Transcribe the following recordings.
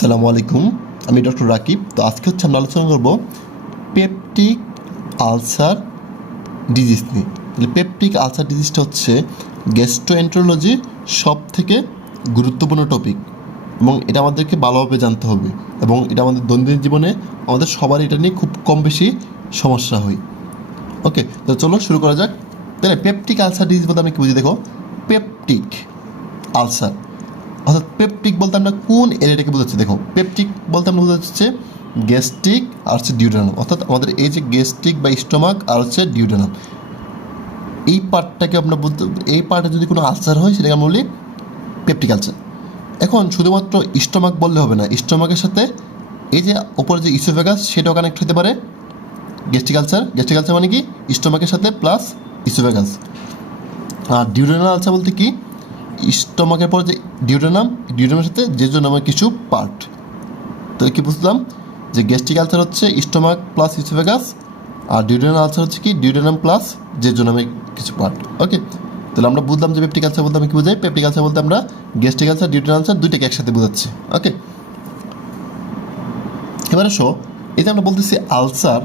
আসসালামু আলাইকুম, আমি ডক্টর রাকিব। তো আজকে আমরা আলোচনা করব পেপটিক আলসার ডিজিজ নিয়ে। তাহলে পেপটিক আলসার ডিজিজটা হচ্ছে গ্যাস্ট্রোএন্টারোলজির সব থেকে গুরুত্বপূর্ণ টপিক এবং এটা আমাদেরকে ভালোভাবে জানতে হবে এবং এটা আমাদের দৈনন্দিন জীবনে আমাদের সবার এটা নিয়ে খুব কম বেশি সমস্যা হয়। ওকে, তো চলো শুরু করা যাক। তাহলে পেপটিক আলসার ডিজিজ বলতে আমি কি বুঝি? দেখো, পেপটিক আলসার অর্থাৎ পেপটিক বলতে আমরা কোন এরিয়াটাকে বোঝাচ্ছি? দেখো, পেপটিক বলতে আমরা বোঝাচ্ছি গ্যাস্ট্রিক আর হচ্ছে ডিউডেনাম, অর্থাৎ আমাদের এই যে গ্যাস্ট্রিক বা স্টোমাক আর হচ্ছে ডিউডেনাম, এই পার্টটাকে আমরা বলতে, এই পার্টে যদি কোনো আলসার হয় সেটাকে আমরা বলি পেপটিক আলসার। এখন শুধুমাত্র স্টোমাক বললে হবে না, স্টোমাকের সাথে এই যে ওপরে যে ইসোফেগাস সেটাও কানেক্ট হতে পারে গ্যাস্ট্রিক আলসার। গ্যাস্ট্রিক আলসার মানে কি? স্টোমাকের সাথে প্লাস ইসোফেগাস। আর ডিউডেনাল আলসার বলতে কি? স্টোমাকের পর যে ডিউডেনামের সাথে জেজোনামের কিছু পার্ট। তো কি বুঝলাম যে গ্যাস্ট্রিক আলসার হচ্ছে স্টোমাক প্লাস ইসোফেগাস, আর ডিউডেনাল আলসার হচ্ছে কি? ডিউডেনাম প্লাস জেজোনামের কিছু পার্ট। ওকে, তাহলে আমরা বুঝলাম যে পেপটিক আলসার বলতে আমি কি বোঝাই? পেপটিক আলসার বলতে আমরা গ্যাস্ট্রিক আলসার, ডিউডেনাল আলসার দুইটাকে একসাথে বোঝাচ্ছি। ওকে, এবারে এই যে আমরা বলতেছি আলসার,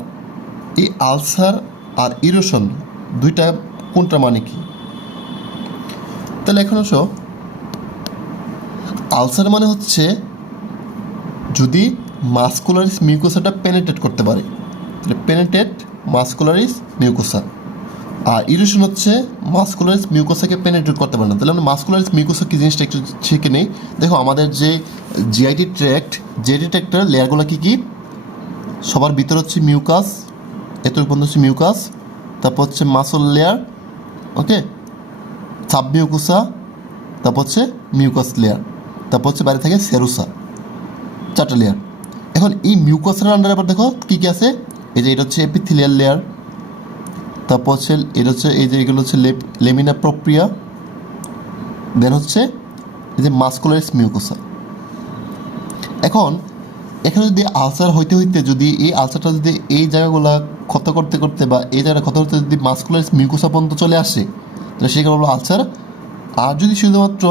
এই আলসার আর ইরোশন দুইটা কোনটা মানে কি? তাহলে এখন আলসার মানে হচ্ছে যদি মাসকুলারিস মিউকোসাটা পেনেট্রেট করতে পারে, তাহলে পেনেট্রেট মাসকুলারিস মিউকোসা। আর ইরোশন হচ্ছে মাসকুলারিস মিউকোসাকে পেনেট্রেট করতে পারে না। তাহলে আমরা মাসকুলারিস মিউকোসা কী জিনিসটা একটু শিখে নেই। দেখো, আমাদের যে জিআইটি ট্র্যাক্টের লেয়ারগুলো কী কী? সবার ভিতরে হচ্ছে মিউকাস, এত পর্যন্ত হচ্ছে মিউকাস, তারপর হচ্ছে মাসল লেয়ার, ওকে, সাবমিউকোসা, তারপর হচ্ছে মিউকাস লেয়ার, তারপর হচ্ছে বাইরে থাকে সেরোসা, চারটা লেয়ার। এখন এই মিউকাসের আন্ডারে আবার দেখো কী কী আছে। এই যে এটা হচ্ছে এপিথেলিয়াল লেয়ার, তারপর হচ্ছে এটা হচ্ছে এই যে এগুলো হচ্ছে লেমিনা প্রক্রিয়া, দেন হচ্ছে এই যে মাসকুলারিস মিউকোসা। এখন এখানে যদি আলসার হইতে হইতে যদি এই আলসারটা যদি এই জায়গাগুলো ক্ষত করতে করতে বা এই জায়গাটা ক্ষত করতে যদি মাসকুলারিস মিউকোসা পর্যন্ত চলে আসে, তাহলে সেখানে হলো আলসার। আর যদি শুধুমাত্র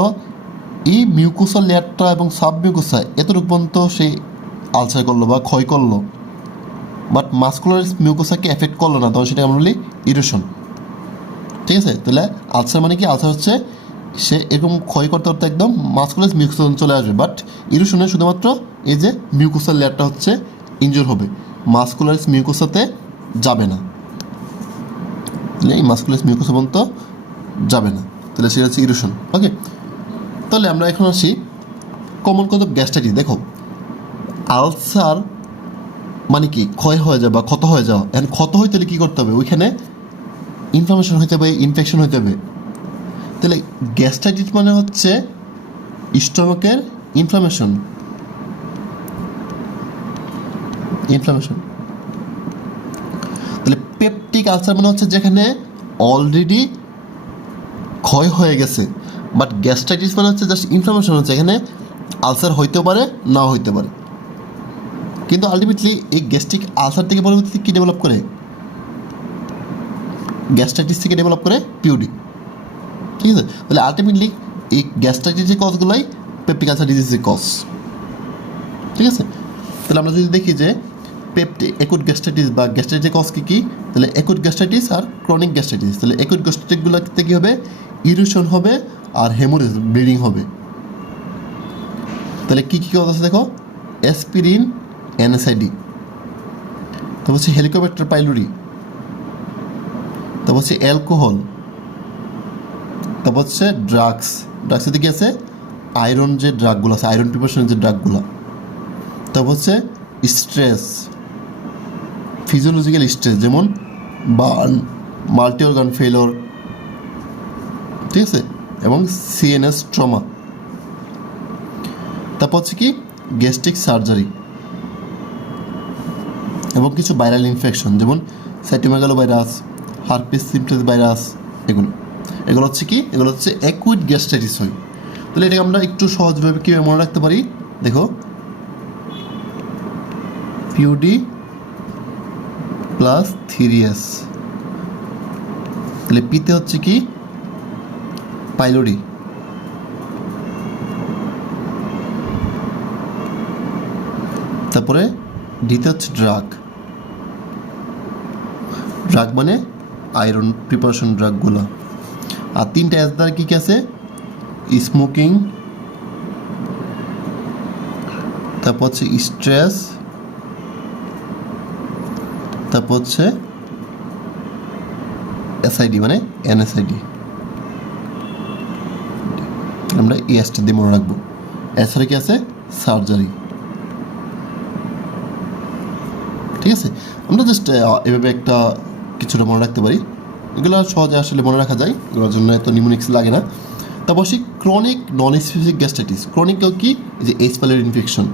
এই মিউকোসা লেয়ারটা এবং সাব মিউকোসা এতটুকু পর্যন্ত সেই আলসার করলো বা ক্ষয় করলো, বাট মাসকুলারিস মিউকোসাকে এফেক্ট করলো না, তখন সেটা আমরা বলি ইরোশন। ঠিক আছে? তাহলে আলসার মানে কি? আলসার হচ্ছে সে এরকম ক্ষয় করতে করতে একদম মাসকুলারিস মিউকোসা চলে আসবে, বাট ইরোশনে শুধুমাত্র এই যে মিউকোসার লেয়ারটা হচ্ছে ইনজোর হবে, মাসকুলারিস মিউকোসাতে যাবে না। তাহলে এই মাসকুলারিস মিউকোসা পর্যন্ত যাবে না, তাহলে সেটা হচ্ছে ইরোশন। ওকে, তাহলে আমরা এখন আসি কমন কজ অফ গ্যাস্ট্রাইটিস। দেখো, আলসার মানে কি? ক্ষয় হয়ে যাওয়া বা ক্ষত হয়ে যাওয়া। এখন ক্ষত হইতে হলে কী করতে হবে? ওইখানে ইনফ্লামেশন হইতে হবে, ইনফেকশন হইতে হবে। তাহলে গ্যাস্ট্রাইটিস মানে হচ্ছে স্টোমাকের ইনফ্লামেশন। তাহলে পেপটিক আলসার মানে হচ্ছে যেখানে অলরেডি ক্ষয় হয়ে গেছে, বাট গ্যাস্ট্রাইটিস মানে হচ্ছে জাস্ট ইনফ্লামেশন হচ্ছে, এখানে আলসার হইতেও পারে, না হইতে পারে। কিন্তু আলটিমেটলি এই গ্যাস্ট্রিক আলসার থেকে পরবর্তীতে কী ডেভেলপ করে? গ্যাস্ট্রাইটিস থেকে ডেভেলপ করে পিউডি। ঠিক আছে? তাহলে আলটিমেটলি এই গ্যাস্ট্রাইটিসের কজগুলোই পেপটিক আলসার ডিজিজের কজ। ঠিক আছে? তাহলে আমরা যদি দেখি যে একুট গ্যাস্ট্রাইটিস বা গ্যাস্ট্রাইটিসের কজ কী কী, তাহলে একুট গ্যাস্ট্রাইটিস আর ক্রনিক গ্যাস্ট্রাইটিস। তাহলে একুট গ্যাস্ট্রাইটিসগুলোতে কী হবে? ইরিটেশন হবে আর হেমোরেজ, ব্লিডিং হবে। তাহলে কী কী কজ আছে দেখো, অ্যাসপিরিন, NSAID, তারপর হচ্ছে হেলিকোব্যাক্টার পাইলোরি, তারপর হচ্ছে অ্যালকোহল, তারপর হচ্ছে ড্রাগসের দিকে আছে আয়রন, যে ড্রাগগুলো আছে আয়রন প্রিপারেশনের যে ড্রাগগুলো, তারপর হচ্ছে স্ট্রেস, ফিজিওলজিক্যাল স্ট্রেস, যেমন বার্ন, মাল্টি অর্গান ফেলোর, ঠিক আছে, এবং CNS ট্রমা। তারপর হচ্ছে কি গ্যাস্ট্রিক সার্জারি এবং কিছু ভাইরাল ইনফেকশন, যেমন সাইটোমেগালোভাইরাস, হার্পিস সিমপ্লেক্স ভাইরাস, এগুলো হচ্ছে কি? এগুলো হচ্ছে অ্যাকুইট গ্যাস্ট্রাইটিস হয়। তাহলে এটাকে আমরা একটু সহজভাবে কীভাবে মনে রাখতে পারি? দেখো, পিউডি প্লাস 3S, তাহলে পিতে হচ্ছে কি? পাইলোরি, তারপরে ডিতে হচ্ছে ড্রাগ, ড্রাগ মানে আয়রন প্রিপারেশন ড্রাগগুলো। আর 3টা এস দ্বারা কী কী আছে, স্মোকিং, তারপর হচ্ছে স্ট্রেস, তারপর হচ্ছে এসআইডি মানে এনএসআইডি। আমরা এই এসটা দিয়ে মনে রাখবো। এছাড়া কি আছে, সার্জারি। ঠিক আছে, আমরা জাস্ট এভাবে একটা কিছুটা মনে রাখতে পারি। এগুলো সহজে আসলে মনে রাখা যায়, এগুলোর জন্য এত নিউমোনিক্স লাগে না। তারপর সেই chronic non specific gastritis. Chronic কি, যে H pylori infection.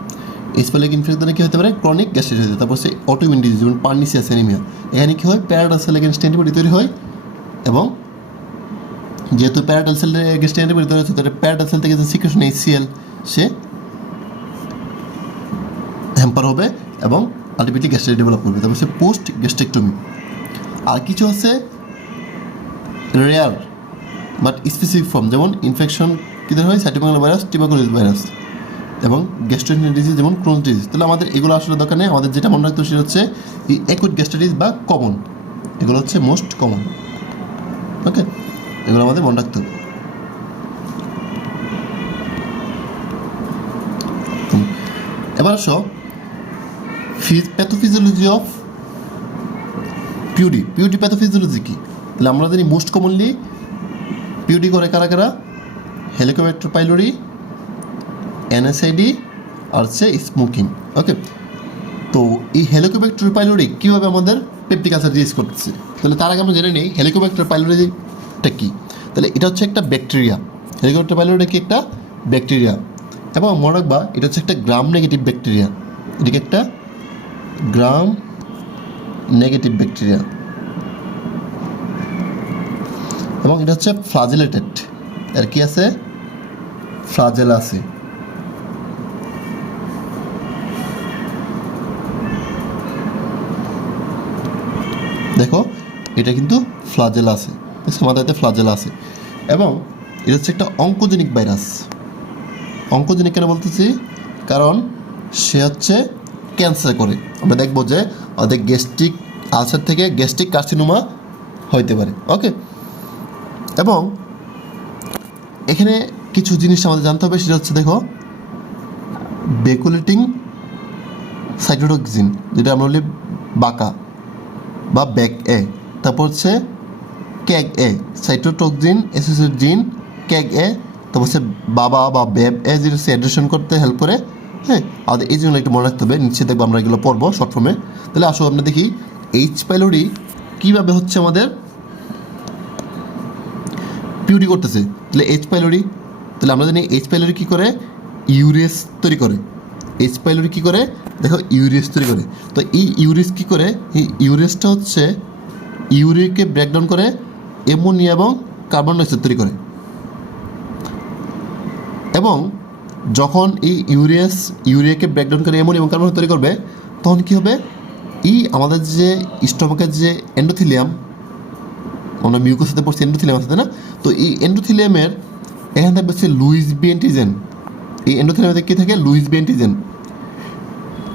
H pylori ইনফেকশনে কী হতে পারে, ক্রনিক গ্যাস্ট্রাইটিস হতে। তারপর সেই অটোইমিউন ডিজিজ, যেমন পার্নিসিয়াস অ্যানিমিয়া। এখানে কী হয়, প্যারাডাল সেল এগেনস্ট অ্যান্টিবডি তৈরি হয়, এবং যেহেতু প্যারাডাল সেল এগেনস্ট অ্যান্টিবডি তৈরি হচ্ছে, তাহলে প্যারাডাল সেল থেকে যে সিক্রেশন HCl সে হ্যাম্পার হবে এবং আলটিমেটলি গ্যাস্ট্রাইটিস ডেভেলপ করবে। তারপর সে পোস্ট গ্যাস্ট্রেক্টমি। আর কিছু আছে রেয়ার বাট স্পেসিফিক ফর্ম, যেমন ইনফেকশন কীদের হয়, সাইটোমেগালো ভাইরাস, টিউবারকুলোসিস ভাইরাস, এবং গ্যাস্ট্রোইন্টেস্টাইনাল ডিজিজ যেমন ক্রোনস ডিজিজ। তাহলে আমাদের এগুলো আসলে দরকার নেই, আমাদের যেটা মনে রাখতে হবে সেটা হচ্ছে এই অ্যাকুট গ্যাস্ট্রাইটিস বা কমন, এগুলো হচ্ছে মোস্ট কমন। ওকে, এগুলো আমাদের মনে রাখতে হবে। এবার আসো pathophysiology of PUD. PUD pathophysiology কী? তাহলে আমরা জানি মোস্ট কমনলি পিউডি করে কারা কারা, হেলিকোব্যাক্টার পাইলোরি, এনএসআইডি আর হচ্ছে স্মোকিং। ওকে, তো এই হেলিকোব্যাক্টার পাইলোরি কীভাবে আমাদের পেপটিক আলসার ডিজিজ করতেছে, তাহলে তার আগে আমরা জেনে নিই হেলিকোব্যাক্টার পাইলোরিটা কী। তাহলে এটা হচ্ছে একটা ব্যাকটেরিয়া, হেলিকোব্যাক্টার পাইলোরিটা কি, একটা ব্যাকটেরিয়া। এবং মনে রাখবা এটা হচ্ছে একটা গ্রাম নেগেটিভ ব্যাকটেরিয়া, এটাকে একটা গ্রাম নেগেটিভ ব্যাকটেরিয়া, এবং এটা হচ্ছে ফ্লাজেলেটেড। এর কি আছে, ফ্লাজেল আছে। দেখো এটা কিন্তু ফ্লাজেল আছে, আমাদের এতে ফ্লাজেল আছে। এবং এটা হচ্ছে একটা অঙ্কোজেনিক ভাইরাস। অঙ্কোজেনিক কেন বলতেছি, কারণ সে হচ্ছে ক্যান্সার করে। আমরা দেখবো যে আমাদের গ্যাস্ট্রিক আলসার থেকে গ্যাস্ট্রিক কার্সিনোমা হইতে পারে। ওকে, এবং এখানে কিছু জিনিস আমাদের জানতে হবে, সেটা হচ্ছে দেখো বেকুলেটিং সাইটোটক্সিন, যেটা আমরা বলি বাকা বা ব্যাক এ। তারপর হচ্ছে ক্যাগ এ, সাইটোটক্সিন অ্যাসোসিয়েটেড জিন ক্যাগ এ। তারপর হচ্ছে বাবা বা ব্যাব এ, যেটা হচ্ছে অ্যাড্রেশন করতে হেল্প করে। হ্যাঁ, আমাদের এই জন্য একটু মনে রাখতে হবে, নিশ্চয়ই দেখবো আমরা এগুলো পড়বো শর্ট ফর্মে। তাহলে আসো আমরা দেখি এইচ পাইলোরি কীভাবে হচ্ছে আমাদের পিউরি করতেছে। তাহলে এইচ পাইলোরি, তাহলে আমরা জানি এইচ পাইলোরি কী করে, ইউরেস তৈরি করে। এইচ পাইলোরি কী করে, দেখো ইউরেস তৈরি করে। তো এই ইউরেস কী করে, এই ইউরেসটা হচ্ছে ইউরিয়াকে ব্রেকডাউন করে অ্যামোনিয়া এবং কার্বন ডাইঅক্সাইড তৈরি করে। এবং যখন এই ইউরিয়াকে ব্রেকডাউন করে অ্যামোনিয়া এবং কার্বন তৈরি করবে, তখন কী হবে, আমাদের যে স্টমাকের যে এন্ডোথিলিয়াম, আমরা মিউকোসাতে পড়ছি এন্ডোথিলিয়াম আছে, তাই না? তো এই এন্ডোথিলিয়ামের এখানে থাকবে হচ্ছে লুইস বি অ্যান্টিজেন। এই এন্ডোথিলিয়ামে কী থাকে, লুইস বি অ্যান্টিজেন।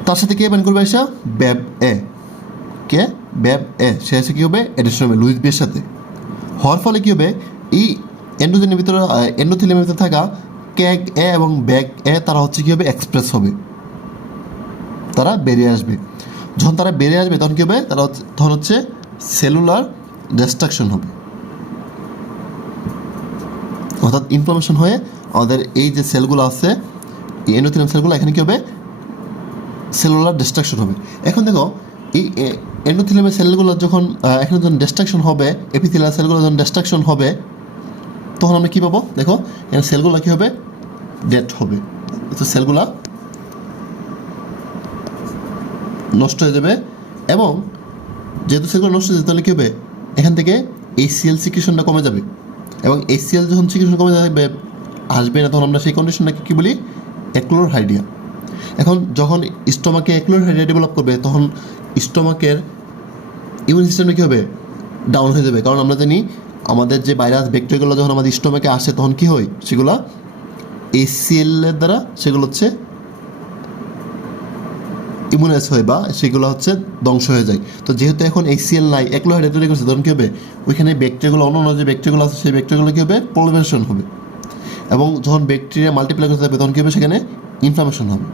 তার সাথে কে ব্যান করবে, আসা ব্যাব এ, কে ব্যাব এ, সে এসে কী হবে, অ্যাডিশন হবে লুইস বি এর সাথে। হওয়ার ফলে কী হবে, এই এন্ডোজেনের ভিতরে এন্ডোথিলিয়ামের ভিতরে থাকা ক্যাগ এ এবং ব্যাগ এ, তারা হচ্ছে কী হবে, এক্সপ্রেস হবে, তারা বেরিয়ে আসবে। যখন তারা বেরিয়ে আসবে তখন কী হবে, তখন হচ্ছে সেলুলার ডিস্ট্রাকশন হবে, অর্থাৎ ইনফ্লামেশন হয়ে আমাদের এই যে সেলগুলো আছে, এই এন্ডোথেলিয়াম সেলগুলো, এখানে কী হবে, সেলুলার ডিস্ট্রাকশন হবে। এখন দেখো এই এন্ডোথেলিয়ামের সেলগুলো যখন এখানে যখন ডিস্ট্রাকশন হবে, এপিথেলিয়াল সেলগুলো যখন ডিস্ট্রাকশন হবে, তখন আমরা কী পাবো, দেখো এখানে সেলগুলো কী হবে, ডেড হবে। তো সেলগুলো নষ্ট হয়ে যাবে। এবং যেহেতু সেলগুলো নষ্ট হয়ে যাবে, তাহলে কী হবে, এখান থেকে HCl সিক্রেশনটা কমে যাবে। এবং HCl যখন সিক্রেশন কমে যাবে, আসবে না, তখন আমরা সেই কন্ডিশনটাকে কী বলি, অ্যাক্লোরহাইডিয়া। এখন যখন স্টোমাকে অ্যাক্লোরহাইডিয়া ডেভেলপ করবে, তখন স্টোমাকের ইমিউন সিস্টেমটা কী হবে, ডাউন হয়ে যাবে। কারণ আমরা জানি আমাদের যে ভাইরাস ব্যাকটেরিয়াগুলো যখন আমাদের স্টোমাকে আসে, তখন কী হয়, সেগুলো HCl এর দ্বারা সেগুলো হচ্ছে ইমিউনাইজ হয় বা সেগুলো হচ্ছে ধ্বংস হয়ে যায়। তো যেহেতু এখন HCl নাই, অ্যাক্লোহাইড্রেট তৈরি করছে, তখন কী হবে ওইখানে ব্যাকটেরিয়াগুলো অন্য যে ব্যাকটেরিয়াগুলো আছে সেই ব্যাকটেরিয়াগুলো কী হবে পলিমারেশন হবে, এবং যখন ব্যাকটেরিয়া মাল্টিপ্লাই করতে হবে তখন কী হবে সেখানে ইনফ্লামেশন হবে।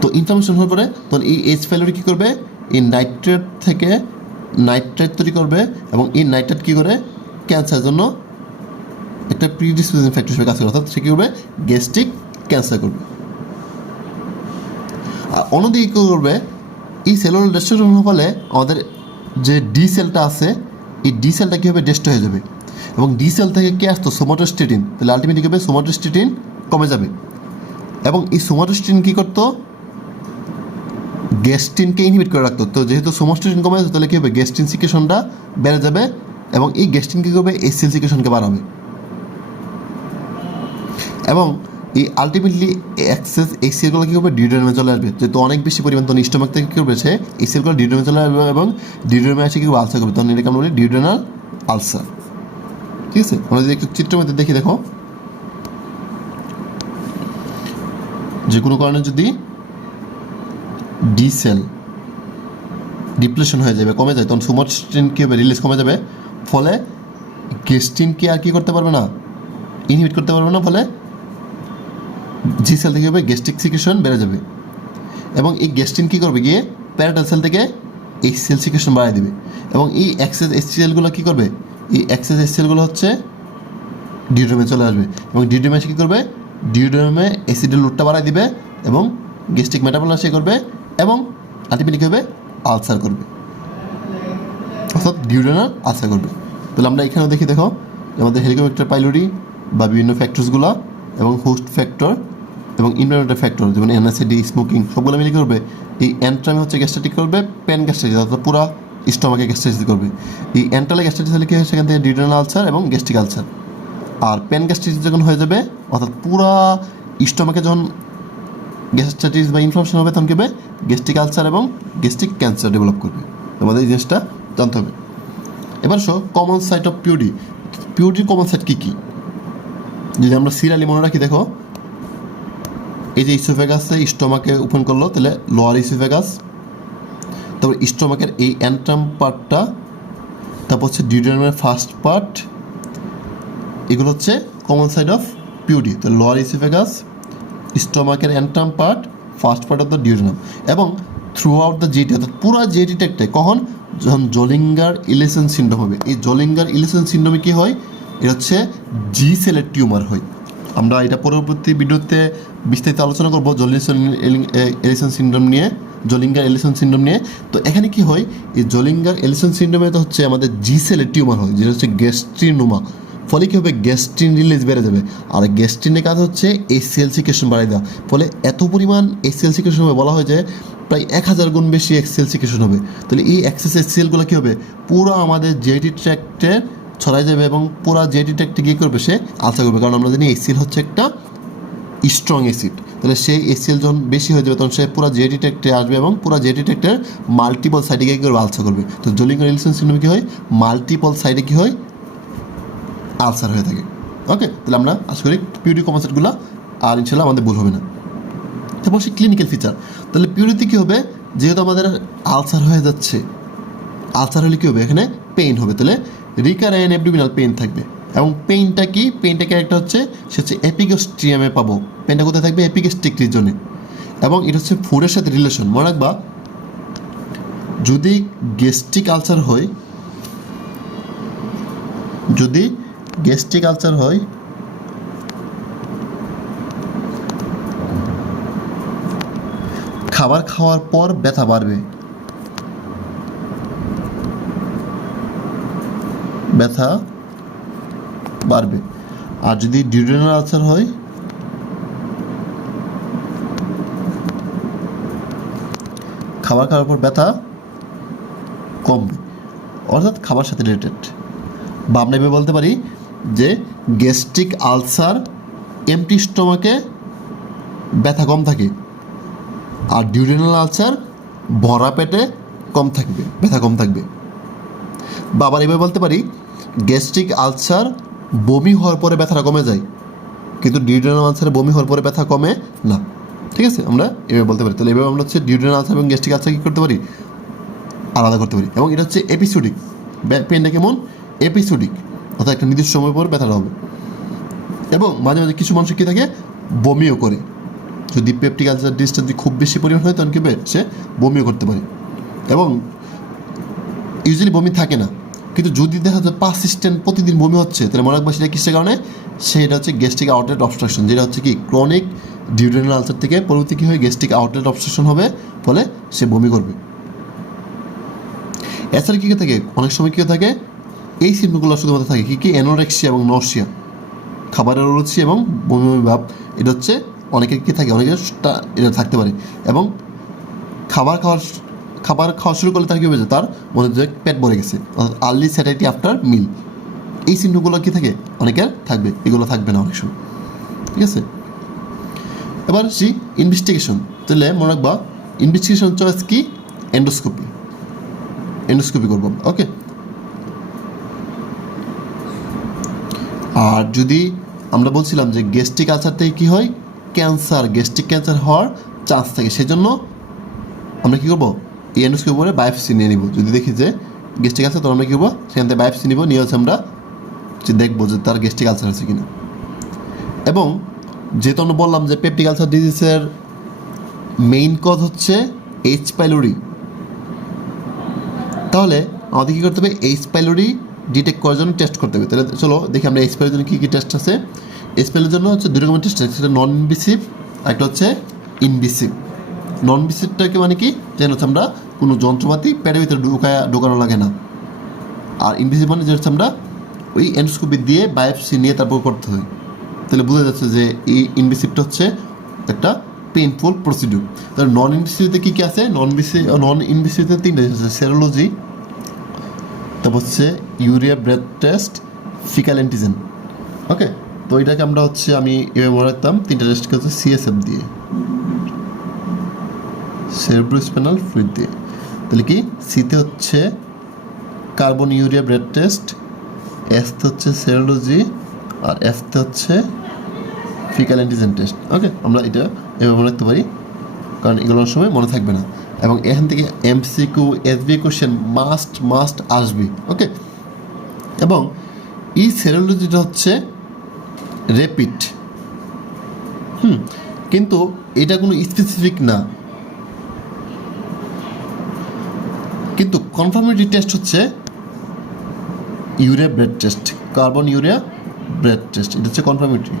তো ইনফ্লামেশন হওয়ার পরে তখন এই H. pylori কী করবে, এই নাইট্রেট থেকে নাইট্রেট তৈরি করবে, এবং এই নাইট্রেট কী করে ক্যান্সারের জন্য একটা প্রিডিসপোজিং ফ্যাক্টর হিসেবে কাজ করে, অর্থাৎ সে কী করবে গ্যাস্ট্রিক ক্যান্সার করবে। আর অন্যদিকে কী করবে, এই সেলুলার ডিস্ট্রাকশন হওয়ার ফলে আমাদের যে ডি সেলটা আছে এই ডি সেলটা কী হবে ডেস্ট্রয় হয়ে যাবে, এবং ডি সেল থেকে কে আসতো সোমাটোস্টেটিন, তাহলে আলটিমেটলি কী হবে সোমাটোস্টেটিন কমে যাবে, এবং এই সোমাটোস্টেটিন কী করতো গ্যাস্ট্রিনকে ইনহিবিট করে রাখতো। তো যেহেতু সোমাটোস্টেটিন কমে যাবে তাহলে কী হবে গ্যাস্ট্রিন সিক্রেশনটা বেড়ে যাবে, এবং এই গ্যাস্ট্রিন কী করবে HCl সিক্রেশনকে বাড়াবে, এবং এই আলটিমেটলি এক্সেস HClগুলো কী করবে ডিউডেনামে চলে আসবে, যেহেতু অনেক বেশি পরিমাণ তখন স্টোমাক থেকে কী করবে সে HClগুলো ডিউডেনামে চলে আসবে, এবং ডিউডেনামে এসে কী আলসার করবে, তখন এটাকে আমরা বলি ডিউডেনাল আলসার। ঠিক আছে, আমরা যদি একটু চিত্রের মধ্যে দেখি, দেখো যে কোনো কারণে যদি ডি সেল ডিপ্লেশন হয়ে যাবে, কমে যায়, তখন সোমাটোস্টেটিন কী হবে রিলিজ কমে যাবে, ফলে গ্যাস্ট্রিনকে আর কী করতে পারবে না ইনহিবিট করতে পারবে না, ফলে জি সেল থেকে হবে গ্যাস্ট্রিক সিক্রেশন বেড়ে যাবে, এবং এই গ্যাস্ট্রিন কী করবে গিয়ে প্যারাটাল সেল থেকে HCl সিক্রেশন বাড়ায় দেবে, এবং এই এক্সেস HClগুলো কী করবে, এই এক্সেস HClগুলো হচ্ছে ডিউডেনামে চলে আসবে, এবং ডিউডেনামে কী করবে ডিউডেনামে অ্যাসিডের লোডটা বাড়ায় দিবে, এবং গ্যাস্ট্রিক মেটাবলাইজ করবে, এবং আলটিমেটলি কী হবে আলসার করবে, অর্থাৎ ডিউডেনাল আলসার করবে। তাহলে আমরা এখানেও দেখি, দেখো আমাদের হেলিকোব্যাক্টার পাইলোরি বা বিভিন্ন ফ্যাক্টরসগুলো এবং হোস্ট ফ্যাক্টর এবং ইনভারমেন্টাল ফ্যাক্টর যেমন NSAID, স্মোকিং সবগুলো মিলে করবে এই অ্যান্ট্রামে হচ্ছে গ্যাস্ট্রাইটিস করবে, প্যান গ্যাস্ট্রাইটিস অর্থাৎ পুরো স্টমাকে গ্যাস্ট্রাইটিস করবে। এই অ্যান্ট্রালে গ্যাস্ট্রাইটিস হলে কী হয় সেখান থেকে ডিউডেনাল আলসার এবং গ্যাস্ট্রিক আলসার, আর প্যান গ্যাস্ট্রাইটিস যখন হয়ে যাবে অর্থাৎ পুরো স্টমাকে যখন গ্যাস্ট্রাইটিস বা ইনফ্লামেশন হবে তখন কী হবে গ্যাস্ট্রিক আলসার এবং গ্যাস্ট্রিক ক্যান্সার ডেভেলপ করবে। তোমাদের এই জিনিসটা জানতে হবে। এবার কমন সাইট অফ পিউডি, পিউডির কমন সাইট কী কী যদি আমরা সিরিয়ালি মনে রাখি, দেখো এই যে ইসোফেগাসে স্টোমাকে ওপেন করলো তাহলে লোয়ার ইসোফেগাস, তারপর স্টোমাকের এই অ্যান্ট্রাম পার্টটা, তারপর হচ্ছে ডিউডেনামের ফার্স্ট পার্ট, এগুলো হচ্ছে কমন সাইড অফ পিউডি। তো লোয়ার ইসোফেগাস, স্টোমাকের antrum part, first part of the duodenum, এবং থ্রু আউট দ্য জিটি অর্থাৎ পুরো জিটি ট্র্যাক্টে কখন যখন জলিঙ্গার ইলেশন সিন্ড্রোম হবে। এই জলিঙ্গার ইলেশন সিন্ড্রোমে কী হয়, এটা হচ্ছে জি সেলের টিউমার হয়। আমরা এটা পরবর্তী ভিডিওতে বিস্তারিত আলোচনা করবো এলিসন সিন্ড্রোম নিয়ে, জলিঙ্গার এলিসন সিন্ড্রোম নিয়ে। তো এখানে কি হয়, এই জলিঙ্গার এলিসন সিন্ড্রোমে তো হচ্ছে আমাদের জি সেলের টিউমার হয়, যেটা হচ্ছে গ্যাস্ট্রিনোমা। ফলে কী হবে গ্যাস্ট্রিন রিলিজ বেড়ে যাবে, আর গ্যাস্ট্রিনের কাজ হচ্ছে HCl সিক্রেশন বাড়িয়ে দেওয়া। ফলে এত পরিমাণ HCl সিক্রেশন হবে, বলা হয় যে প্রায় 1000 গুণ বেশি HCl সিক্রেশন হবে। তাহলে এই এক্সেস HClগুলো কী হবে পুরো আমাদের জিআইটি ট্র্যাক্টে ছড়াই যাবে, এবং পুরো জিআইটি ট্র্যাক্টে কী করবে সে আলসার করবে, কারণ আমরা জানি HCl হচ্ছে একটা স্ট্রং অ্যাসিড। তাহলে সেই HCl যখন বেশি হয়ে যাবে তখন সে পুরো জিআইটি ট্র্যাক্টে আসবে, এবং পুরো জিআইটি ট্র্যাক্টের মাল্টিপল সাইডে কী করবে আলসার করবে। তো জলিঙ্গার ইলেশন সিন্ড্রোমে কী হয় মাল্টিপল সাইডে কী হয় আলসার হয়ে থাকে। ওকে, তাহলে আমরা আশা করি পিউডি কনসেপ্টগুলো আর ইনশাল্লাহ আমাদের ভুল হবে না। তারপর সে ক্লিনিক্যাল ফিচার, তাহলে পিউডিতে কী হবে, যেহেতু আমাদের আলসার হয়ে যাচ্ছে, আলসার হলে কী হবে এখানে পেইন হবে, তাহলে রিকারেন্ট অ্যাবডোমিনাল পেইন থাকবে, এবং পেইনটা কি পেইনটা ক্যারেক্টার হচ্ছে সে হচ্ছে এপিগ্যাস্ট্রিয়ামে পাবো। পেইনটা কোথায় থাকবে এপিগ্যাস্ট্রিক রিজনে, এবং এটা হচ্ছে ফুডের সাথে রিলেশন। মনে রাখবা যদি গ্যাস্ট্রিক আলসার হয়, যদি গ্যাস্ট্রিক আলসার হয় খাবার খাওয়ার পর ব্যথা বাড়বে, ব্যথা বাড়বে। আর যদি ডিউডেনাল আলসার হয় খাবার খাওয়ার পর ব্যথা কমবে, অর্থাৎ খাবার সাথে রিলেটেড। বা আমরা এভাবে বলতে পারি যে গ্যাস্ট্রিক আলসার এমটি স্টোমাকে ব্যথা কম থাকে, আর ডিউডেনাল আলসার ভরা পেটে কম থাকবে, ব্যথা কম থাকবে। বা আবার এভাবে বলতে পারি গ্যাস্ট্রিক আলসার বমি হওয়ার পরে ব্যথাটা কমে যায়, কিন্তু ডিউডেনাল আলসারে বমি হওয়ার পরে ব্যথা কমে না। ঠিক আছে, আমরা এভাবে বলতে পারি। তাহলে এভাবে আমরা হচ্ছে ডিউডেনাল আলসার এবং গ্যাস্ট্রিক আলসার কী করতে পারি, আলাদা করতে পারি। এবং এটা হচ্ছে এপিসোডিক, পেনটা কেমন এপিসোডিক, অর্থাৎ একটা নির্দিষ্ট সময় পর ব্যথাটা হবে। এবং মাঝে মাঝে কিছু মানুষ কী থাকে, বমিও করে। যদি পেপটিক আলসার ডিসটা যদি খুব বেশি পরিমাণ হয় তখন কী হবে, সে বমিও করতে পারে। এবং ইউজুয়ালি বমি থাকে না, কিন্তু যদি দেখা যায় পারসিস্টেন্ট প্রতিদিন বমি হচ্ছে, তাহলে মনে রাখবো সেটা কিসের কারণে, সেটা হচ্ছে গ্যাস্ট্রিক আউটলেট অবস্ট্রাকশন, যেটা হচ্ছে কি ক্রনিক ডিউডেনাল আলসার থেকে পরবর্তী কী হয় গ্যাস্ট্রিক আউটলেট অবস্ট্রাকশন হবে, ফলে সে বমি করবে। এছাড়া কী থাকে, অনেক সময় কী থাকে, এই সিম্পটমগুলো শুধুমাত্র থাকে কী অ্যানোরেক্সিয়া এবং নর্সিয়া, খাবারের রুচি এবং বমি বমি ভাব। এটা হচ্ছে অনেকের কী থাকে, অনেকের এটা থাকতে পারে। এবং খাবার খাওয়া শুরু করলে তার কী হয়ে যায়, তার মনে হচ্ছে পেট ভরে গেছে, আর্লি স্যাটাইটি আফটার মিল। এই সিম্পটমগুলো কী থাকে, অনেকের থাকবে, এগুলো থাকবে না অনেক সময়। ঠিক আছে, এবার সি ইনভেস্টিগেশন। তাহলে মনে রাখবা ইনভেস্টিগেশন চয়েস কি, এন্ডোস্কোপি করবো। ওকে, আর যদি আমরা বলছিলাম যে গ্যাস্ট্রিক আলসার থেকে কী হয়, গ্যাস্ট্রিক ক্যান্সার হওয়ার চান্স থাকে, সেজন্য আমরা কী করবো, এই এন্ডোস্কোপি করে বায়োপসি নিয়ে নিব। যদি দেখি যে গ্যাস্ট্রিক আলসার, তখন আমরা কী করবো, সেখান থেকে বায়োপসি নিব, নিয়ে হচ্ছে আমরা যে দেখবো যে তার গ্যাস্ট্রিক আলসার আছে কিনা। এবং যেহেতু আমরা বললাম যে পেপটিক আলসার ডিজিজের মেইন কজ হচ্ছে এইচ পাইলোরি, তাহলে আমাদের কী করতে হবে, এইচ পাইলোরি ডিটেক্ট করার জন্য টেস্ট করতে হবে। তাহলে চলো দেখি আমরা এইচ পাইলোর জন্য কী কী টেস্ট আছে। এইচ পাইলোর জন্য হচ্ছে দুই রকমের টেস্ট আছে, সেটা নন ইনভিসিভ আর একটা হচ্ছে ইনভিসিভ। নন ইনভিসিভটাকে মানে কি, যেন হচ্ছে আমরা কোনো যন্ত্রপাতি পেটের ভিতরে ঢোকানো লাগে না। আর ইনভিসিভ মানে যে হচ্ছে আমরা ওই এন্ডোস্কোপি দিয়ে বায়োপসি নিয়ে তারপর করতে হয়। তাহলে বোঝা যাচ্ছে যে এই ইনভিসিভটা হচ্ছে একটা পেইনফুল প্রসিডিউর। তাহলে নন ইনভিসিভতে কী কী আছে, নন ইনভিসিভতে তিনটা আছে, সেরোলজি, তারপর হচ্ছে urea breath test, faecal antigen. Okay, তো এটাকে আমরা হচ্ছে আমি এভাবে মনে রাখতাম, তিনটা টেস্টকে হচ্ছে সিএসএফ দিয়ে, সেরেব্রোস্পাইনাল ফ্লুইড দিয়ে। তাহলে কি, সিতে হচ্ছে কার্বন ইউরিয়া ব্রেথ টেস্ট, এসতে হচ্ছে সেরোলজি, আর এফতে হচ্ছে ফিকাল অ্যান্টিজেন টেস্ট। ওকে, আমরা এটা এভাবে মনে রাখতে পারি, কারণ এগুলোর সময় মনে থাকবে না। এবং এখান থেকে এমসিকিউ এসবি কোশ্চেন মাস্ট আসবে। ওকে, এবং এই সেরোলজিটা হচ্ছে র্যাপিড, কিন্তু এটা কোনো স্পেসিফিক না। কিন্তু কনফার্মেটরি টেস্ট হচ্ছে urea breath test, carbon urea breath test, এটা হচ্ছে কনফার্মেটরি।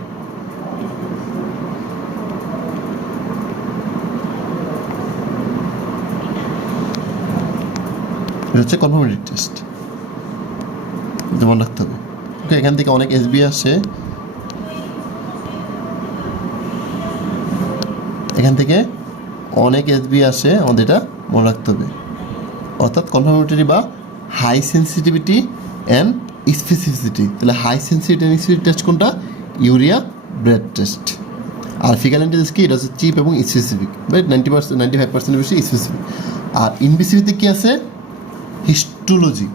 এটা হচ্ছে কনফার্মেটরি টেস্ট, মনে রাখতে হবে। ওকে, এখান থেকে অনেক এসবি আসে, আমাদের এটা মনে রাখতে হবে। অর্থাৎ কনফার্মেটরি বা হাই সেন্সিটিভিটি অ্যান্ড স্পেসিফিসিটি। তাহলে high sensitivity and specific test কোনটা, ইউরিয়া ব্রেথ টেস্ট। আর ফিকাল অ্যান্টিজেন কি, এটা হচ্ছে চিপ এবং স্পেসিফিক, বাট 95% বেশি স্পেসিফিক। আর ইনভিসিভিতে কি আছে, হিস্টোলজি,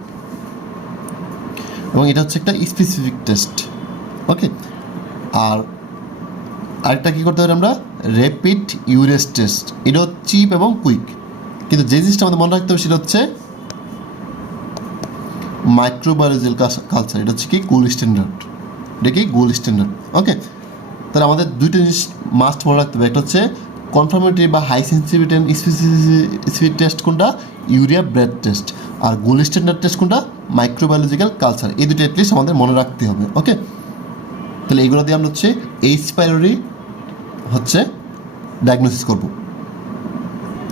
এবং এটা হচ্ছে একটা স্পেসিফিক টেস্ট। ওকে, আর আরেকটা কী করতে পারি আমরা, র্যাপিড ইউরেস টেস্ট, এটা চিপ এবং কুইক। কিন্তু যে জিনিসটা আমাদের মনে রাখতে হবে সেটা হচ্ছে মাইক্রোবায়োলজিক্যাল কালচার, এটা হচ্ছে কি গোল্ড স্ট্যান্ডার্ড, ওকে, তাহলে আমাদের দুইটা জিনিস মাস্ট মনে রাখতে হবে। একটা হচ্ছে কনফার্মেটরি বা high sensitivity and specific test কোনটা, ইউরিয়া ব্রেথ টেস্ট। আর গোল্ড স্ট্যান্ডার্ড টেস্ট কোনটা, মাইক্রোবায়োলজিক্যাল কালচার। এই দুটো অ্যাটলিস্ট আমাদের মনে রাখতে হবে। ওকে, তাহলে এইগুলো দিয়ে আমরা হচ্ছে এইচ পাইলোরি হচ্ছে ডায়াগনোসিস করব।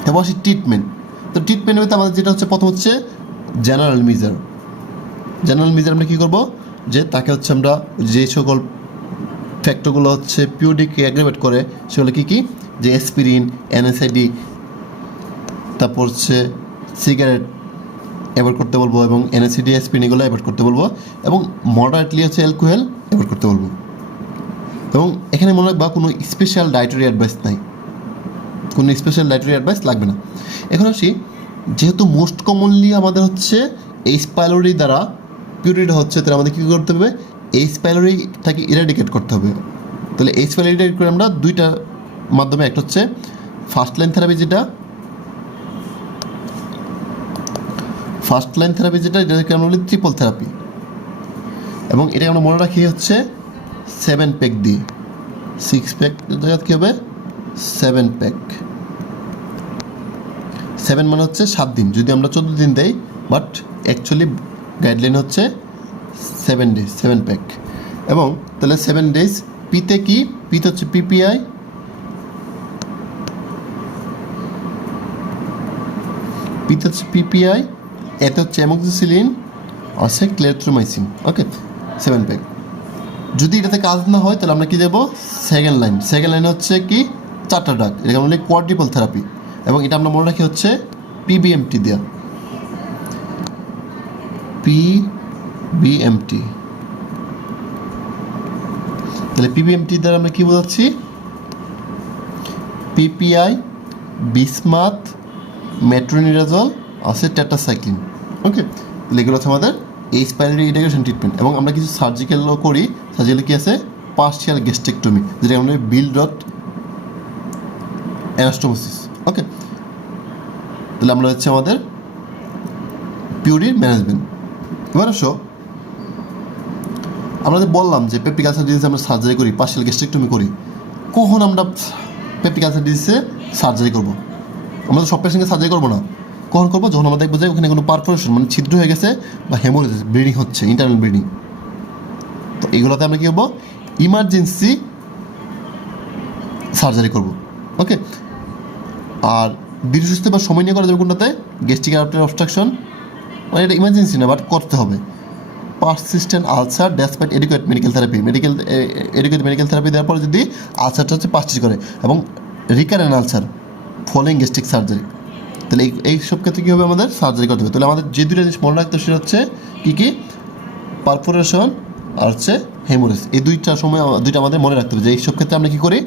এবং সেই ট্রিটমেন্ট, তো ট্রিটমেন্টের মধ্যে আমাদের যেটা হচ্ছে, প্রথম হচ্ছে জেনারেল মেজার আমরা কী করবো, যে তাকে হচ্ছে আমরা যে সকল ফ্যাক্টরগুলো হচ্ছে পিওডিকে অ্যাগ্রেভেট করে সেগুলো কী যে অ্যাসপিরিন, এনএসআইডি, তারপর হচ্ছে সিগারেট অ্যাভয়েড করতে বলবো, এবং এনএসআইডি অ্যাসপিরিন এগুলো অ্যাভয়েড করতে বলবো, এবং মডারেটলি হচ্ছে অ্যালকোহল অ্যাভয়েড করতে বলবো। এবং এখানে মনে রাখবা কোনো স্পেশাল ডায়েটারি অ্যাডভাইস নাই, লাগবে না। এখন আসি, যেহেতু মোস্ট কমনলি আমাদের হচ্ছে এইচ পাইলোরি দ্বারা পিউরিটা হচ্ছে, তাহলে আমাদের কী করতে হবে, এইচ পাইলোরিটাকে ইরাডিকেট করতে হবে। তাহলে এইচ পাইলোরি ইরাডিকেট করে আমরা দুইটা মাধ্যমে, একটা হচ্ছে ফার্স্ট লাইন থেরাপি যেটা এটাকে আমরা বলি ট্রিপল থেরাপি, এবং এটাকে আমরা মনে রাখি হচ্ছে 7 প্যাক দিয়ে, 6 প্যাক জায়গায় কী হবে 7 প্যাক। 7 মানে হচ্ছে 7 দিন, যদি আমরা 14 দিন দেই, বাট অ্যাকচুয়ালি গাইডলাইন হচ্ছে 7 ডেজ, 7 প্যাক। এবং তাহলে 7 ডেজ পিতে কি, পিতে হচ্ছে পিপিআই, পিতে হচ্ছে পিপিআই, এতে হচ্ছে অ্যামোক্সিসিলিন, আছে ক্লেরথ্রোমাইসিন। ওকে, 7 প্যাক। যদি এটাতে কাজ না হয় তাহলে আমরা কি দেবো, সেকেন্ড লাইন হচ্ছে কি 4টা ড্রাগ, এটাকে আমরা বলি কোয়াড্রিপল থেরাপি, এবং এটা আমরা মনে রাখি হচ্ছে পিবিএমটি দেওয়া, পিবিএমটি। তাহলে পিবিএমটি দ্বারা আমরা কি বোঝাচ্ছি, পিপিআই, বিসমাথ, মেট্রোনিডাজল, আছে টেট্রাসাইক্লিন। ওকে, তাহলে এগুলো হচ্ছে আমাদের এইচ পাইলোরি ইরিটেশন ট্রিটমেন্ট। এবং আমরা কিছু সার্জিক্যালও করি, সার্জিক্যাল কি আছে, পার্শিয়াল গ্যাস্ট্রেক্টমি, যেটা আমরা বিল ডট অ্যানাস্টোমোসিস। ওকে, তাহলে আমরা হচ্ছে আমাদের পিউরির ম্যানেজমেন্ট। এবার আসো, আমরা যে বললাম যে পেপটিক আলসার ডিজিজে আমরা সার্জারি করি, পার্শিয়াল গ্যাস্ট্রেক্টমি করি, কখন আমরা পেপটিক আলসার ডিজিজে সার্জারি করবো? আমরা তো সব পেশেন্টকে সার্জারি করবো না। কখন করবো? যখন আমরা দেখবো যে ওখানে কোনো পারফোরেশন মানে ছিদ্র হয়ে গেছে বা হেমোরেজ, ব্লিডিং হচ্ছে, ইন্টারনাল ব্লিডিং। তো এগুলোতে আমরা কী করবো, ইমার্জেন্সি সার্জারি করবো। ওকে, আর দীর্ঘ সুস্থ বা সময় নিয়ে করা যাবে কোনটাতে, গ্যাস্ট্রিক আর্টারি অবস্ট্রাকশন, মানে এটা ইমার্জেন্সি না, বাট করতে হবে। Persistent ulcer despite educate medical therapy দেওয়ার পরে যদি আলসারটা হচ্ছে পারসিস্ট করে, এবং recurrent ulcer following gastric surgery, তাহলে এই সব ক্ষেত্রে কী হবে, আমাদের সার্জারি করতে হবে। তাহলে আমাদের যে দুটো জিনিস মনে রাখতে হবে সেটা হচ্ছে কী, পারফোরেশন আর হচ্ছে হেমোরেজ। এই দুইটা আমাদের মনে রাখতে হবে যে এই সব ক্ষেত্রে আমরা কী করি,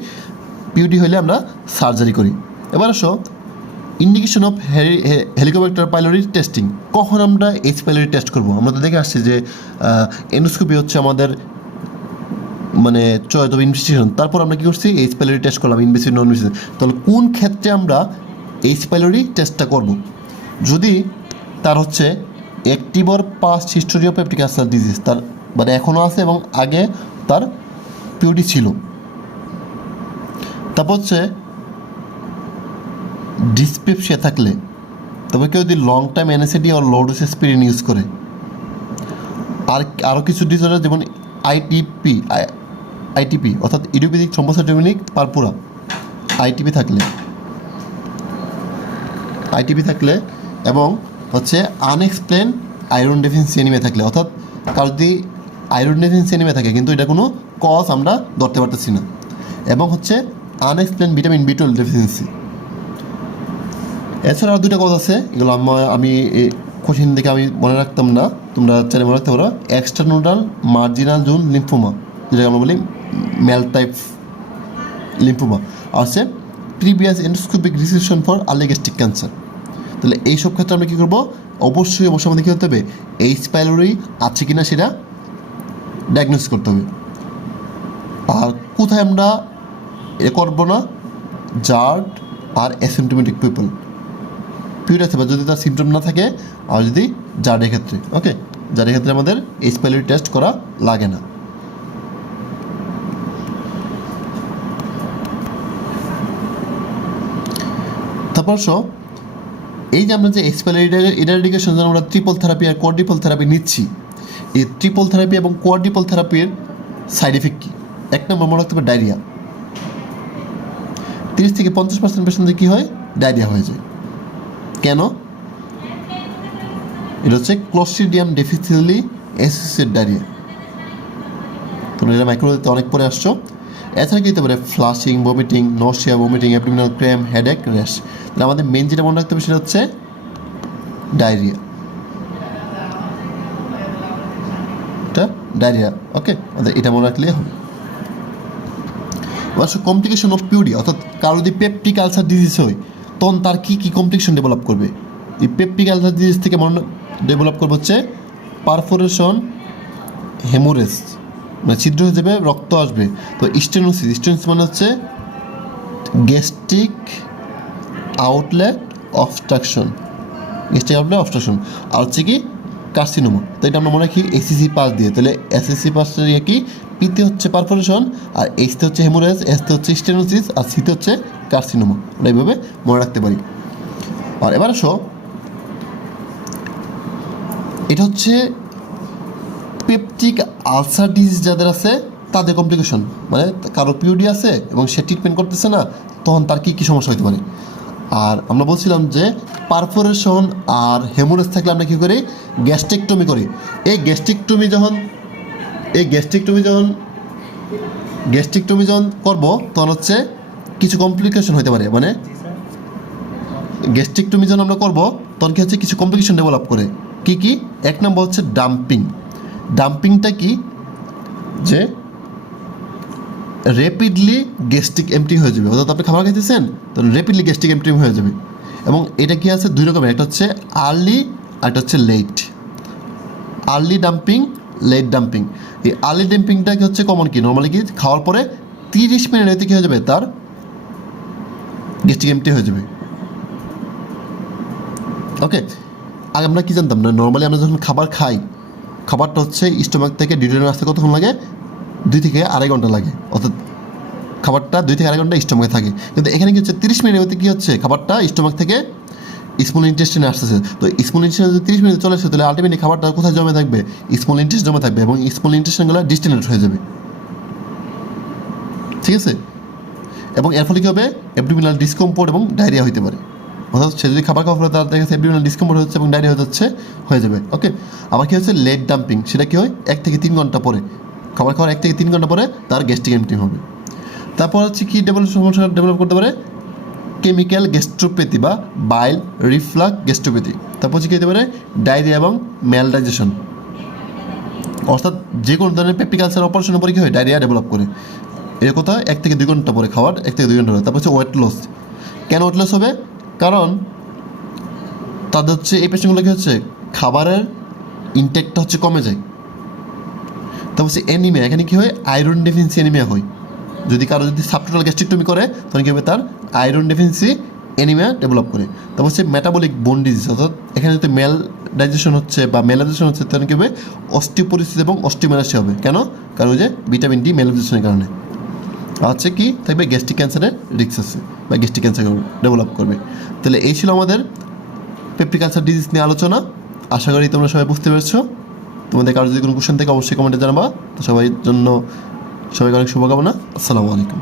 পিউডি হলে আমরা সার্জারি করি। এবার আসো, indication of Helicobacter pylori testing. কখন আমরা এইচ পাইলোরি টেস্ট করবো? আমরা তো দেখে আসছি যে এন্ডোস্কোপি হচ্ছে আমাদের মানে চয়েস অফ ইনভেস্টিগেশন, তারপর আমরা কী করছি, এইচ পাইলোরি টেস্ট করলাম, ইনভেস্টিগেশন নন ইনভেস্টিগেশন। তাহলে কোন ক্ষেত্রে আমরা এইচ পাইলোরি টেস্টটা করব? যদি তার হচ্ছে active or past history of peptic ulcer disease, তার মানে এখনও আছে এবং আগে তার পিউডি ছিল। তারপর হচ্ছে ডিসপেপসিয়া থাকলে, তবে কেউ যদি লং টাইম এনএসএডি আর লো ডোজ অ্যাসপিরিন ইউজ করে। আরও কিছু ডিসঅর্ডার যেমন আইটিপি অর্থাৎ ইডিওপ্যাথিক থ্রম্বোসাইটোপেনিক পারপুরা, আইটিপি থাকলে এবং হচ্ছে আনএক্সপ্লেন আয়রন ডেফিসিয়েন্সি এনিমিয়া থাকলে, অর্থাৎ কারো যদি আয়রন ডেফিসিয়েন্সি এনিমিয়া থাকে কিন্তু এটা কোনো কজ আমরা ধরতে পারতেছি না, এবং হচ্ছে আনএক্সপ্লেন ভিটামিন বি 12 ডেফিসিয়েন্সি। এছাড়া আর দুটো কজ আছে, এগুলো আমি কোশ্চেন দেখে আমি মনে রাখতাম না, তোমরা চাইলে মনে রাখতে পারো। এক্সট্রানোডাল মার্জিনাল জোন লিম্ফোমা, যেটাকে আমরা বলি মেল টাইপ লিম্ফোমা, আর হচ্ছে previous endoscopic resection for early gastric cancer. তাহলে এইসব ক্ষেত্রে আমরা কী করবো, অবশ্যই আমাদের কী হতে হবে, এইচ পাইলোরি আছে কিনা সেটা ডায়াগনোস করতে হবে। আর কোথায় আমরা এ করবো না, জার্ড আর অ্যাসিমটোমেটিক পিপল, পিউড আছে বা যদি তার সিমটম না থাকে, আর যদি জার্ডের ক্ষেত্রে, ওকে, জার্ডের ক্ষেত্রে আমাদের এইচ পাইলোরি টেস্ট করা লাগে না। তারপর এই যে আমরা যে এইচ পাইলোরি ইরাডিকেশন জন্য আমরা ট্রিপল থেরাপি আর কোয়াড্রিপল থেরাপি নিচ্ছি, এই ট্রিপল থেরাপি এবং কোয়াড্রিপল থেরাপির সাইড এফেক্ট কী? এক নম্বর মনে রাখতে হবে ডায়রিয়া। 30 থেকে 50% পেশেন্টদের কী হয়, ডায়রিয়া হয়ে যায়। কেন? এটা হচ্ছে ক্লোস্ট্রিডিয়াম ডিফিসিলি অ্যাসোসিয়েটেড ডায়রিয়া। তোমরা এটা মাইক্রোতে অনেক পরে আসছো। এছাড়া কী হতে পারে, flushing, vomiting, nausea, vomiting, abdominal cramp, headache, rash. তাহলে আমাদের মেন যেটা মনে রাখতে হবে সেটা হচ্ছে ডায়রিয়া, ওকে, এটা মনে রাখলেই হবে। অবশ্য কমপ্লিকেশন অফ পিউডি, অর্থাৎ কারো যদি পেপটিক আলসার ডিজিজ হয় তখন তার কী কী কমপ্লিকেশন ডেভেলপ করবে। এই পেপটিক আলসার ডিজিজ থেকে ডেভেলপ করবে হচ্ছে পারফোরেশন, হেমোরেজ, মানে ছিদ্র হয়ে যাবে, রক্ত আসবে। তো স্টেনোসিস মানে হচ্ছে gastric outlet obstruction, gastric outlet obstruction, আর হচ্ছে কি কার্সিনোমা। তো এটা আমরা মনে রাখি এসিসি পাস দিয়ে, তাহলে এসএসসি পাসের কি পিতে হচ্ছে পারফোরেশন, আর এইচতে হচ্ছে হেমোরেজ, এসতে হচ্ছে স্টেনোসিস, আর সিতে হচ্ছে কার্সিনোমা। আমরা এইভাবে মনে রাখতে পারি। আর এবার আসো, এটা হচ্ছে পেপটিক আলসার ডিজিজ যাদের আছে তাদের কমপ্লিকেশন, মানে কারো পিউডি আছে এবং সে ট্রিটমেন্ট করতেছে না, তখন তার কী কী সমস্যা হতে পারে। আর আমরা বলছিলাম যে পারফোরেশন আর হেমোরেজ থাকলে আমরা কী করি, গ্যাস্ট্রেক্টমি করি। এই গ্যাস্ট্রিকটমি যখন করবো তখন হচ্ছে কিছু কমপ্লিকেশন হতে পারে, মানে গ্যাস্ট্রিকটমি যখন আমরা করবো তখন কী হচ্ছে কিছু কমপ্লিকেশন ডেভেলপ করে। কী কী? এক নম্বর হচ্ছে ডাম্পিং। ডাম্পিংটা কি, যে র্যাপিডলি গ্যাস্ট্রিক এমটি হয়ে যাবে, অর্থাৎ আপনি খাবার খাইতেছেন তখন র্যাপিডলি গ্যাস্ট্রিক এমটি হয়ে যাবে। এবং এটা কি আছে দুই রকমের, একটা হচ্ছে আর্লি আর একটা হচ্ছে late. Early dumping, late dumping. এই আর্লি ডাম্পিংটা কি হচ্ছে কমন কি, নর্মালি কি খাওয়ার পরে 30 মিনিট হইতে কী হয়ে যাবে, তার গ্যাস্ট্রিক এমটি হয়ে যাবে। ওকে, আগে আমরা কী জানতাম না, নর্মালি আমরা যখন খাবার খাই, খাবারটা হচ্ছে স্টোমাক থেকে ডিউডেনামে আসতে কতক্ষণ লাগে, 2 থেকে আড়াই ঘন্টা লাগে, অর্থাৎ খাবারটা 2 থেকে আড়াই ঘন্টা স্টোমাকে থাকে। কিন্তু এখানে কি হচ্ছে 30 মিনিটের মধ্যে কী হচ্ছে, খাবারটা স্টোমাক থেকে স্মল ইন্টেস্টিনে আসতেছে। তো স্মল ইন্টেস্টিনে যদি 30 মিনিট চলে আসে, তাহলে আলটিমেটলি খাবারটা কোথায় জমে থাকবে, স্মল ইন্টেস্ট জমে থাকবে, এবং স্মল ইন্টেস্টিনগুলো ডিস্টিনেট হয়ে যাবে। ঠিক আছে, এবং এর ফলে কী হবে, অ্যাবডোমিনাল ডিসকমফোর্ট এবং ডায়রিয়া হতে পারে। অর্থাৎ সে যদি খাবার খাওয়ার ফলে তার দেখা যাচ্ছে অ্যাবডোমিনাল ডিসকমফোর্ট হচ্ছে এবং ডায়রিয়া হয়ে যাবে। ওকে, আবার কী হচ্ছে লেট ডাম্পিং, সেটা কী হয় 1 থেকে 3 ঘন্টা পরে, খাবার খাওয়ার 1 থেকে 3 ঘন্টা পরে তার গ্যাস্ট্রিক এমটি হবে। তারপর হচ্ছে কি সমস্যা ডেভেলপ করতে পারে, কেমিক্যাল গ্যাস্ট্রোপ্যাথি বা বাইল রিফ্লাক্স গ্যাস্ট্রোপ্যাথি। তারপর হচ্ছে কী হতে পারে, ডায়রিয়া এবং ম্যালডাইজেশন, অর্থাৎ যে কোনো ধরনের পেপটিক আলসার অপারেশনের পরে কী হয়, ডায়রিয়া ডেভেলপ করে। এর কথা 1 থেকে 2 ঘন্টা পরে, খাওয়ার 1 থেকে 2 ঘন্টা পরে। তারপর হচ্ছে ওয়েট লস। কেন ওয়েট লস হবে, কারণ তাদের হচ্ছে এই পেশেন্টগুলো কী হচ্ছে খাবারের ইনটেকটা হচ্ছে কমে যায়। তারপর হচ্ছে অ্যানিমিয়া, এখানে কী হয়, আয়রন ডেফিসিয়েন্সি অ্যানিমিয়া হয়। যদি কারো যদি সাবটোটাল গ্যাস্ট্রিকটমি করে তখন কী হবে, তার আয়রন ডেফিসিয়েন্সি অ্যানিমিয়া ডেভেলপ করে। তারপর হচ্ছে মেটাবলিক বোন ডিজিজ, অর্থাৎ এখানে যদি ডাইজেশন হচ্ছে বা ম্যালাইজেশন হচ্ছে, তখন কী হবে, অস্টিওপোরোসিস এবং অস্টিওম্যালাসিয়া হবে। কেন? কারণ ওই যে ভিটামিন ডি ম্যালাইজেশনের কারণে। আর হচ্ছে কি থাকবে, গ্যাস্ট্রিক ক্যান্সারের রিস্ক আছে বা গ্যাস্ট্রিক ক্যান্সার ডেভেলপ করবে। তাহলে এই ছিল আমাদের পেপটিক আলসার ডিজিজ নিয়ে আলোচনা। আশা করি তোমরা সবাই বুঝতে পেরেছো। তোমাদের কারো যদি কোনো কোশ্চেন থাকে অবশ্যই কমেন্টে জানাবা। তো সবাইকে অনেক শুভকামনা। আসসালামু আলাইকুম।